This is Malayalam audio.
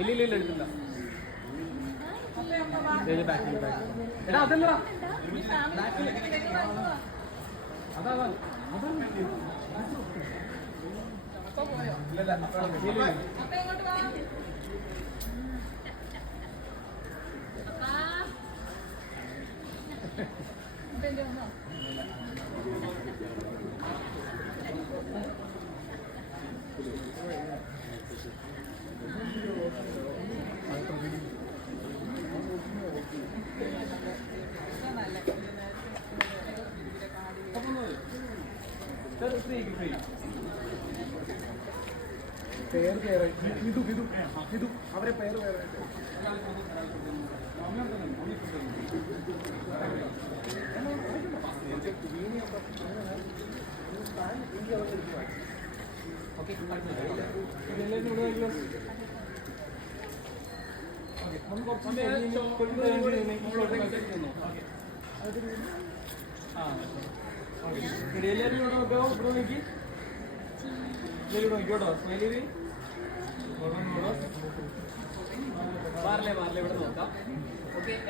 ഇല്ല ഇല്ല ഇല്ല എടുത്തില്ല എടാ അതല്ലടാ അതാ അതാ അതാ ഇല്ല, ഇല്ല, ഇല്ല, ഇല്ല. Sir, free, free. പേര് പേര് ഇതു ഇതു ഇതു അവരെ പേര് പേര് ഇവിടെ നോക്കാമോ മാറില്ലേ മാറില്ലേ ഇവിടെ നോക്കാം. ഓക്കെ.